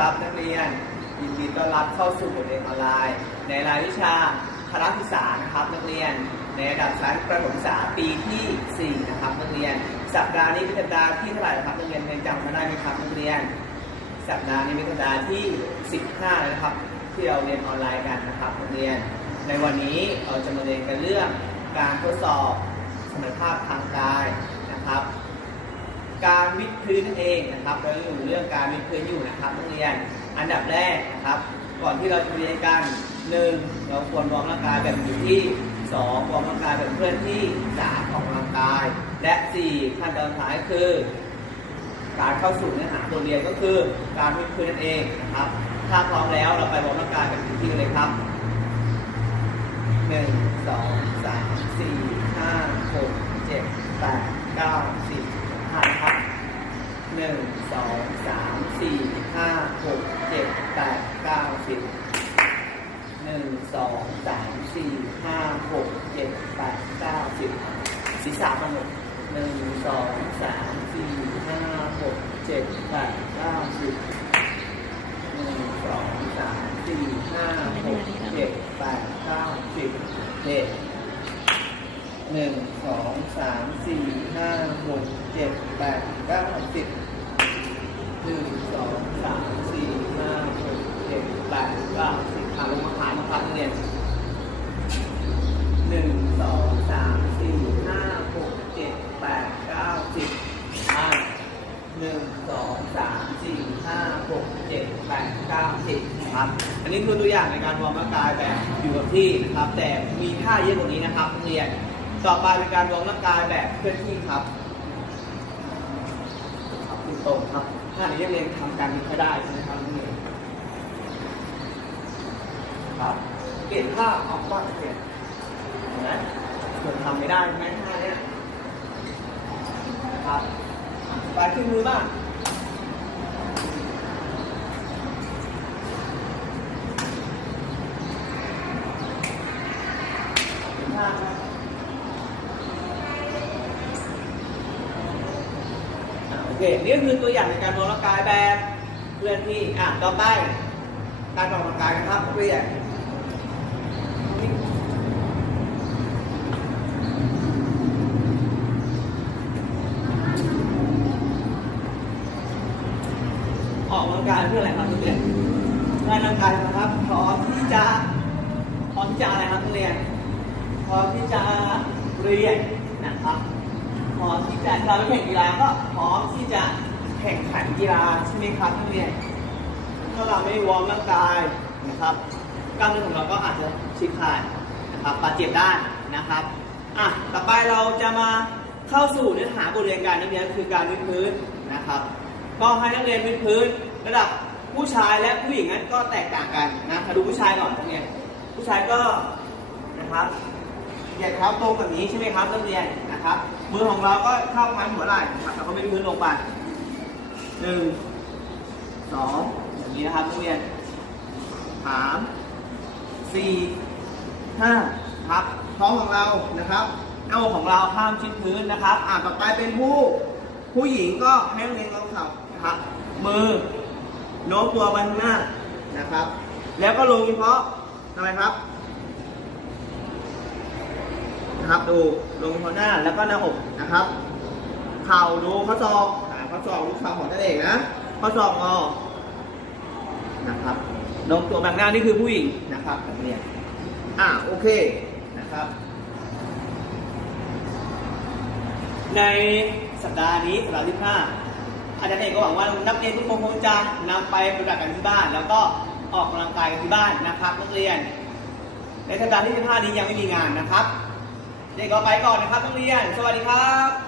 รับเข้าสู่บทเรียนออนไลน์ ในรายวิชาคณะศึกษานะครับนักเรียน ในระดับชั้นประถมศึกษาปีที่ 4 นะครับนักเรียน สัปดาห์นี้เป็นสัปดาห์ที่เท่าไหร่ครับนักเรียนยังจำมาได้ไหมครับนักเรียน สัปดาห์นี้เป็นสัปดาห์ที่ 15แล้วนะครับที่เราเรียนออนไลน์กันนะครับนักเรียน ในวันนี้เราจะมาเรียนกันเรื่องการทดสอบสมรรถภาพทางกายนะครับ การวิดพื้นนั่นเองนะครับเราอยู่เรื่องการวิดพื้นอยู่นะครับนักเรียนอันดับแรกนะครับ ก่อนที่เราจะเรียนกันหนึ่งเราควรวอร์มร่างกายแบบอยู่ที่สองวอร์มร่างกายแบบเคลื่อนที่สามออกกำลังกาย และสี่ขั้นตอนสุดท้ายคือ การเข้าสู่เนื้อหาบทเรียนก็คือการวิดพื้นนั่นเองนะครับถ้าพร้อมแล้วเราไปวอร์มร่างกายแบบอยู่ที่เลยครับหนึ่งสองสามสี่ห้าหกเจ็ดแปดเก้าสิบ หนึ่งสองสามสี่ห้าหกเจ็ดแปดเก้าสิบหนึ่งสองสามสี่ห้าหกเจ็ดแปดเก้าสิบศีรษะกำหนดหนึ่งสองสามสี่ห้าหกเจ็ดแปดเก้าสิบหนึ่งสองสามสี่ห้าหกเจ็ดแปดเก้าสิบเจ็ด หนึ่ง สองสามสี่ห้าหกเจ็ดแปดเก้าสิบหนึ่งสองสามสี่ห้าหกเจ็ดแปดเก้าสิบอ่าลงมาหารนะครับนักเรียนหนึ่งสองสามสี่ห้าหกเจ็ดแปดเก้าสิบอ่าหนึ่งสองสามสี่ห้าหกเจ็ดแปดเก้าสิบครับ อันนี้คือตัวอย่างในการวอร์มร่างกายแบบอยู่กับที่นะครับ แต่มีท่าเยอะกว่านี้นะครับนักเรียน ต่อไปเป็นการวอร์มร่างกายแบบเคลื่อนที่ครับครับคุณตรงครับท่านี้นักเรียนทำการให้ได้ใช่ไหมครับนักเรียนครับเปลี่ยนท่าออกบ้างเปลี่ยนนไหมส่วนทำไม่ได้ใช่ไหมท่าเนี้ยครับไปขึ้นมือบ้างเป็นท่าครับ อะโอ เคนี่ก็คือตัวอย่างในการออกกำลังกายแบบเคลื่อนที่อะต่อไปการออกกำลังกายนะครับนักเรียนออกกำลังกายเพื่ออะไรครับนักเรียนการออกกำลังกายนะครับพร้อมที่จะพร้อมที่จะอะไรครับนักเรียนพร้อมที่จะเรียนนะครับ พร้อมที่จะเราไปแข่งกีฬาก็พร้อมที่จะแข่งขันกีฬาใช่ไหมครับนักเรียนถ้าเราไม่วอร์มร่างกายนะครับกล้ามเนื้อของเราก็อาจจะฉีกขาดนะครับบาดเจ็บได้นะครับอะต่อไปเราจะมาเข้าสู่เนื้อหาบทเรียนการนักเรียนคือการวิดพื้นนะครับ ก็ให้นักเรียนวิดพื้น ระดับผู้ชายและผู้หญิงนั้นก็แตกต่างกันนะมาดูผู้ชายก่อนนักเรียนผู้ชายก็นะครับ เหยียดเท้าตรงแบบนี้ใช่ไหมครับนักเรียนนะครับมือของเราก็เข้าพันหัวไหล่นะครับแล้วก็ไม่พื้นลงไปหนึ่งสองอย่างนี้นะครับนักเรียนสามสี่ห้าครับท้องของเรานะครับหน้าอกของเราห้ามชิดพื้นนะครับอ่าต่อไปเป็นผู้ผู้หญิงก็ให้นักเรียนลงเข่านะครับมือโน้มตัวไปข้างหน้านะครับ แล้วก็ลงเฉพาะทำไมครับ นะครับ ดูลงหัวหน้าแล้วก็หน้าอกนะครับ เข่าดูข้อศอกอ่าข้อศอกดูเข่าของตัวเองนะข้อศอกงอนะครับลงตัวแบบหน้านี่คือผู้หญิงนะครับแบบนี้อ่าโอเคนะครับ ในสัปดาห์นี้สัปดาห์ที่ห้าอาจารย์เอกก็หวังว่านักเรียนทุกคนคงจะนำไปปฏิบัติกันที่บ้าน แล้วก็ออกกำลังกายกันที่บ้านนะครับนักเรียน ในสัปดาห์ที่15นี้ยังไม่มีงานนะครับ เด็กก็ไปก่อนนะครับนักเรียน สวัสดีครับ